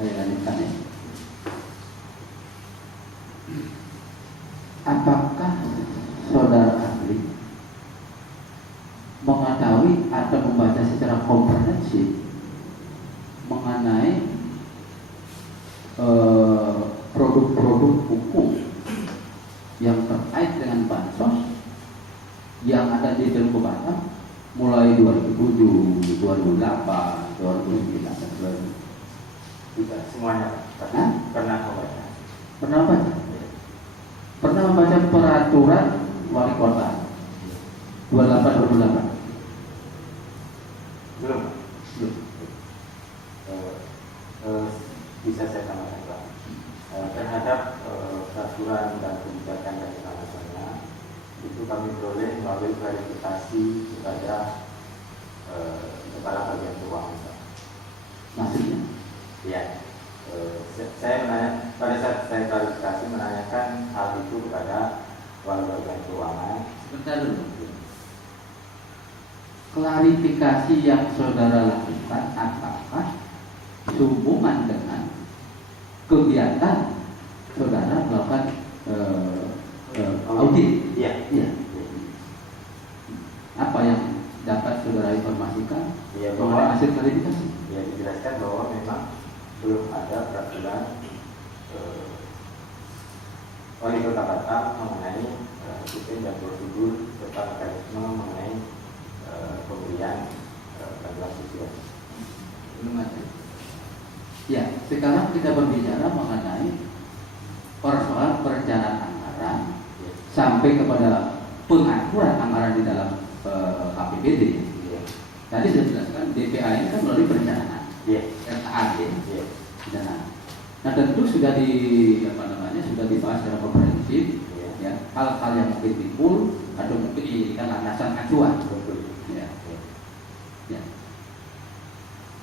Saya lanjutkan ya. Apakah saudara ahli mengetahui atau membaca secara komprehensif mengenai produk-produk hukum yang terkait dengan bansos yang ada di Teluk Batam mulai 2007, 2008, 2009 dan 2000? Tidak semuanya. Pernah membaca. Pernah membaca? Pernah membaca peraturan wali kota 28/2008? Belum. Bisa saya tambahkan Pak. Terhadap peraturan dan kebijakan dari sana itu kami peroleh melalui klarifikasi kepada kepala bagian keuangan Pak. Maksudnya? Ya. Saya menanya, pada saat saya klarifikasi menanyakan hal itu kepada kepala bagian keuangan. Sebentar dulu. Klarifikasi yang saudara lakukan apakah sehubungan dengan kegiatan saudara melakukan audit? Iya. Iya. Apa yang dapat saudara informasikan? Iya, bahwa hasil klarifikasi? Ya, dijelaskan bahwa memang belum ada peraturan wali kota Batam mengenai sistem dan prosedur serta mekanisme mengenai pemberian bantuan sosial. Belum ada. Ya, sekarang kita berbicara mengenai persoalan perencanaan anggaran sampai kepada pengaturan anggaran di dalam APBD. Tadi saya jelaskan DPA ini kan melalui perencanaan. RAD. Nah, tentu sudah sudah dibahas secara komprehensif. Ya, hal-hal yang mungkin timbul atau mungkin dijadikan landasan acuan. Ya. Ya.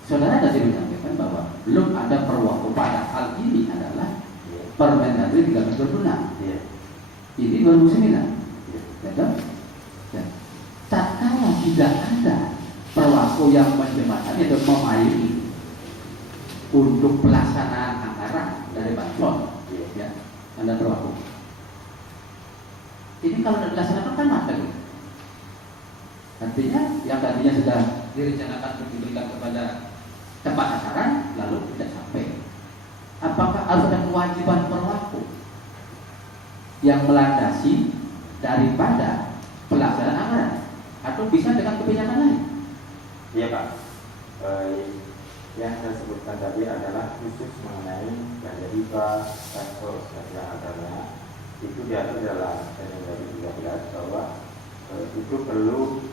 Saudara tadi menyampaikan bahwa belum ada perwakilan pada hal ini adalah Permendagri 13/2006. Ini 2009. Ya. Tatkala tidak ada perwaku yang menjembatani atau memayungi untuk pelaksanaan anggaran dari bansos, ya, ada perwaku. Ini kalau tidak dilaksanakan kan mata gitu. Artinya yang tadinya sudah direncanakan untuk diberikan kepada tempat sasaran lalu tidak sampai. Apakah harus ada kewajiban perwaku yang melandasi daripada pelaksanaan anggaran atau bisa dengan kebijakan lain? Iya Pak. Yang saya sebutkan tadi adalah khusus mengenai belanja hibah, bansos dan yang adanya itu diatur dalam Permendagri 13 bahwa itu perlu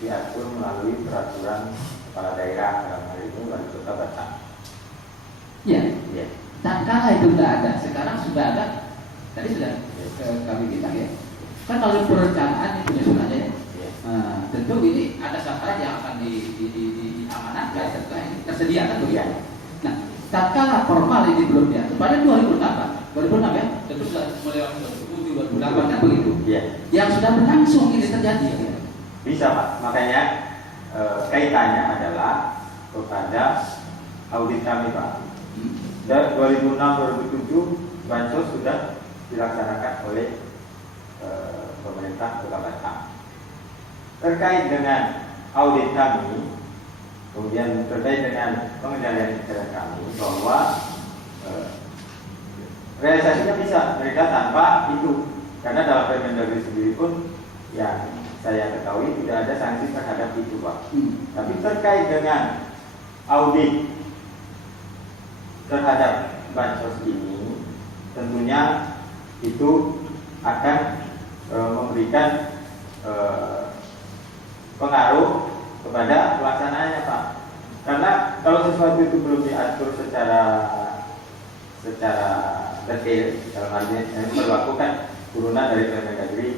diatur melalui peraturan kepala daerah dalam hal ini wali kota Batam. Ya. Tatkala itu tidak ada, sekarang sudah ada. Tadi sudah kami bilang ya. Kan kalau perencanaan itu sudah ada ya. Nah, tentu ini ada sasaran yang akan diamanatkan setelah ini tersedia kan begitu. Nah, tatkala formal ini belum diatur pada 2006 ya, tentu sudah melewati 2007, 2008 kan begitu. Yang sudah berlangsung ini terjadi. Bisa Pak, makanya kaitannya adalah kepada audit kami Pak. Dan 2006-2007 bansos sudah dilaksanakan oleh pemerintah Kota Batam. Terkait dengan audit kami, kemudian terkait dengan pengendalian anggaran kami, bahwa realisasinya bisa mereka tanpa itu, karena dalam Permendagri sendiri pun yang saya ketahui tidak ada sanksi terhadap itu Pak. Tapi terkait dengan audit terhadap bansos ini, tentunya itu akan memberikan pengaruh kepada pelaksanaannya Pak. Karena kalau sesuatu itu belum diatur secara detail, dalam hal ini melakukan turunan dari Permendagri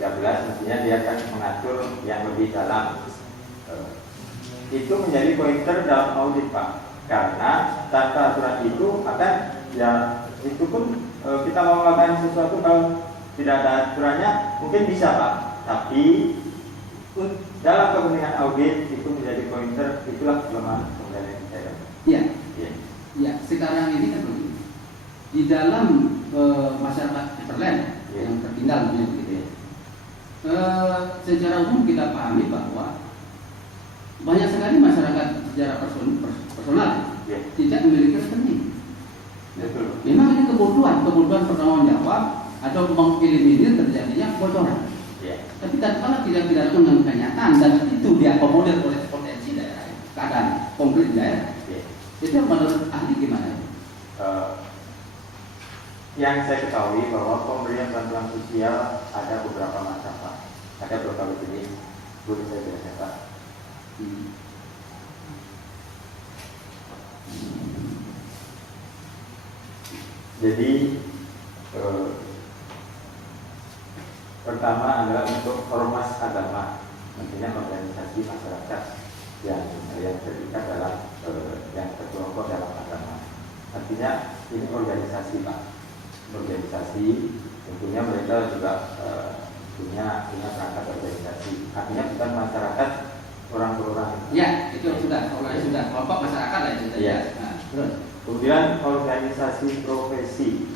13, mestinya dia akan mengatur yang lebih dalam. Itu menjadi pointer dalam audit Pak. Karena tanpa aturan itu akan itu pun kita mau melakukan sesuatu kalau tidak ada aturannya mungkin bisa Pak. Tapi dalam kepentingan audit itu menjadi pointer, itulah kelemahan pengendalian anggaran. Iya. sekarang ini kan begini. Di dalam masyarakat Everland yang tertinggal gitu ya. Secara umum kita pahami bahwa banyak sekali masyarakat secara personal tidak memiliki rekening. Memang ini kebutuhan bertanggung jawab atau mengeliminir terjadinya kebocoran. Tapi kalau tidak dengan kenyataan dan itu diakomodir oleh potensi daerah, keadaan konkret daerah, itu menurut ahli gimana? Yang saya ketahui bahwa pemberian bantuan sosial ada beberapa macam, Pak. Ada beberapa jenis. Boleh saya jelaskan, Pak? Jadi pertama adalah untuk ormas agama, artinya organisasi masyarakat yang terikat dalam yang terkelompok dalam agama. Artinya ini organisasi, Pak. Organisasi tentunya mereka juga punya perangkat organisasi. Artinya bukan masyarakat orang per orang. Ya, itu sudah kelompok masyarakat lah itu. Ya. Nah, terus. Kemudian organisasi profesi.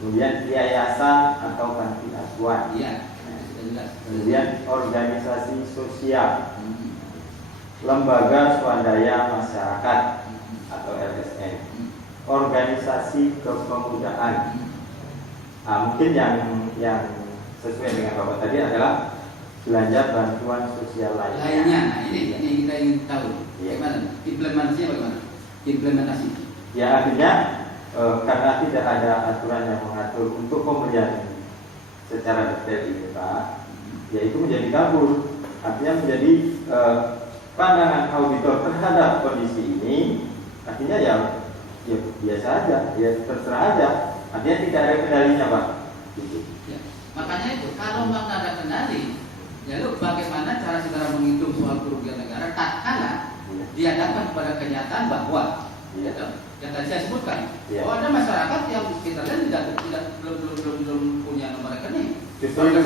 Kemudian yayasan atau panti asuhan. Iya. Kemudian organisasi sosial, lembaga swadaya masyarakat atau LSM, organisasi kepemudaan. Nah, mungkin yang sesuai dengan Bapak tadi adalah belanja bantuan sosial lainnya. Nah, ini kita ingin tahu bagaimana implementasinya, bagaimana implementasi. Ya, artinya karena tidak ada aturan yang mengatur untuk pemberian secara detail ini, Pak, ya itu menjadi kabur. Artinya menjadi pandangan auditor terhadap kondisi ini, artinya ya biasa aja, ya terserah aja. Artinya tidak ada kendalinya, Pak. Gitu. Ya. Makanya itu kalau nggak ada kendali, lalu bagaimana cara saudara menghitung soal kerugian negara tatkala dihadapkan kepada kenyataan bahwa yang tadi saya sebutkan, bahwa ada masyarakat yang kita lihat belum punya nomor rekening. Justru itu,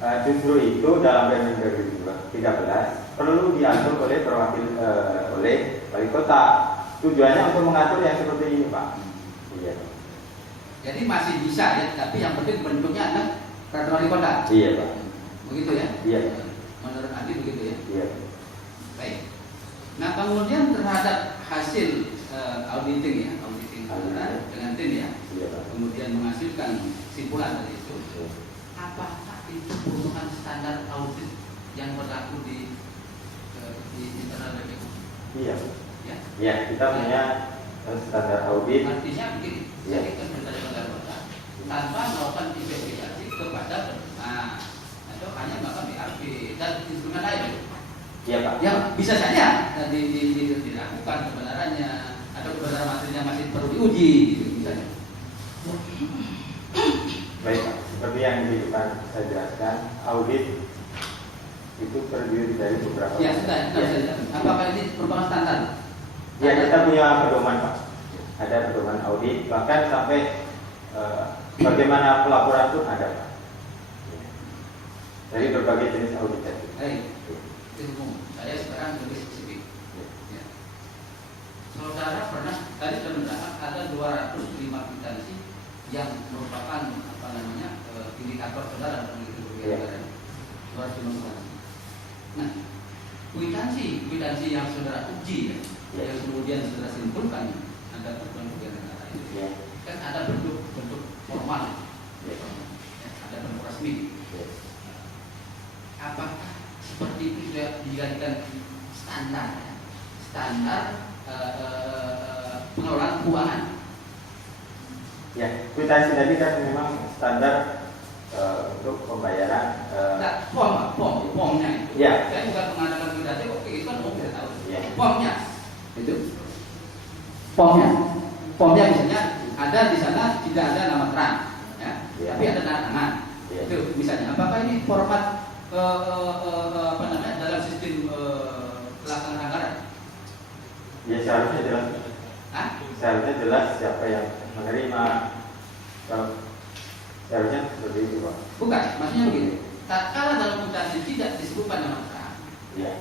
justru itu dalam Permendagri 13 perlu diatur oleh oleh wali kota. Tujuannya untuk mengatur yang seperti ini, Pak. Iya. Jadi masih bisa ya, tapi yang penting bentuknya adalah peraturan wali kota. Iya, Pak. Begitu ya? Iya. Menurut Andi begitu ya? Iya. Baik. Nah, kemudian terhadap hasil auditing dengan tim ya, kemudian menghasilkan kesimpulan dari itu, apakah itu merupakan standar audit yang berlaku di internal BPU? Iya. Ya. Ya, kita punya standar audit. Artinya begini, jadi kementerian lembaga tanpa melakukan investigasi kepada atau hanya melakukan BRP dan instrumen lain. Iya, Pak. Yang bisa saja dilakukan kebenarannya atau kebenaran materinya masih perlu diuji gitu misalnya. Baik, Pak. Seperti yang akan saya jelaskan, audit itu terdiri dari beberapa. Ya, sudah. Apakah ini merupakan standar? Ya, kita punya pedoman, Pak. Ada pedoman audit, bahkan sampai bagaimana pelaporan pun ada, Pak. Dari berbagai jenis audit tadi. Saya sekarang lebih spesifik. Ya. Saudara pernah tadi sudah mendapat ada 205 kwitansi yang merupakan indikator saudara dalam kerugian negara. 205 kwitansi. Nah, kwitansi yang saudara uji yang kemudian saudara simpulkan ada kerugian negara itu. Kan ada bentuk formal, ada bentuk resmi. Apakah seperti itu sudah dijadikan standar pengelolaan keuangan? Ya, kwitansi tadi kan memang standar untuk pembayaran. Formnya itu. Ya. Saya bukan mengatakan kwitansi, oke itu kan tidak tahu. Ya. Formnya itu. Formnya misalnya ada di sana tidak ada nama terang, ya. Tapi ada tanda tangan. Ya. Itu misalnya. Apakah ini format dalam sistem pelaksanaan anggaran? Ya, seharusnya jelas. Seharusnya jelas siapa yang menerima. Seharusnya seperti itu, Pak. Bukan, maksudnya begini. Tatkala dalam kwitansi tidak disebutkan nama terang, ya.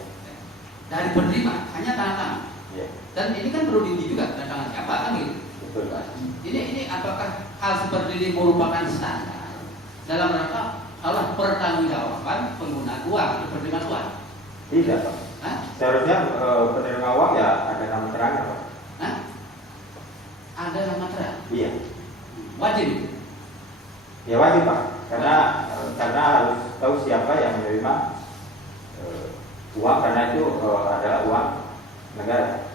dari penerima hanya tanda tangan. Ya, Dan ini kan perlu diuji juga tanda tangan siapa kan gitu. betul Pak. Ini apakah hal seperti ini merupakan standar dalam rangka salah pertanggungjawaban pengguna uang atau penerima uang? Tidak Pak. Hah? Seharusnya penerima uang ya ada nama terangnya Pak. Hah? Ada nama terang? Iya. Wajib? Ya wajib Pak. Karena harus tahu siapa yang menerima uang, karena itu adalah uang negara,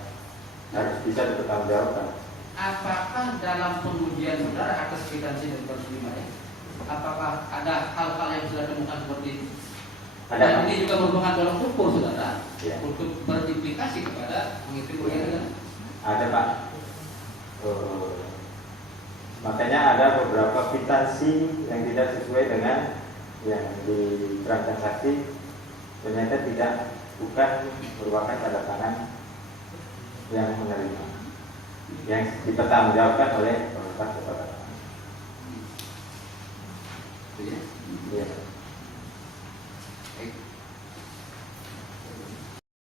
harus bisa dipertanggungjawabkan. Apakah dalam pengujian saudara atas kwitansi dari 2005 ya, apakah ada hal-hal yang sudah temukan seperti itu? Ada, Dan Pak. ini juga merupakan tolak ukur saudara Ya. untuk berimplikasi kepada menghitung kerugian negara. Ada Pak. Makanya ada beberapa kwitansi yang tidak sesuai dengan yang ditransaksi, ternyata bukan merupakan tanda tangan yang menerima, yang dipertanggungjawabkan oleh pemerintah kota. Iya. Iya.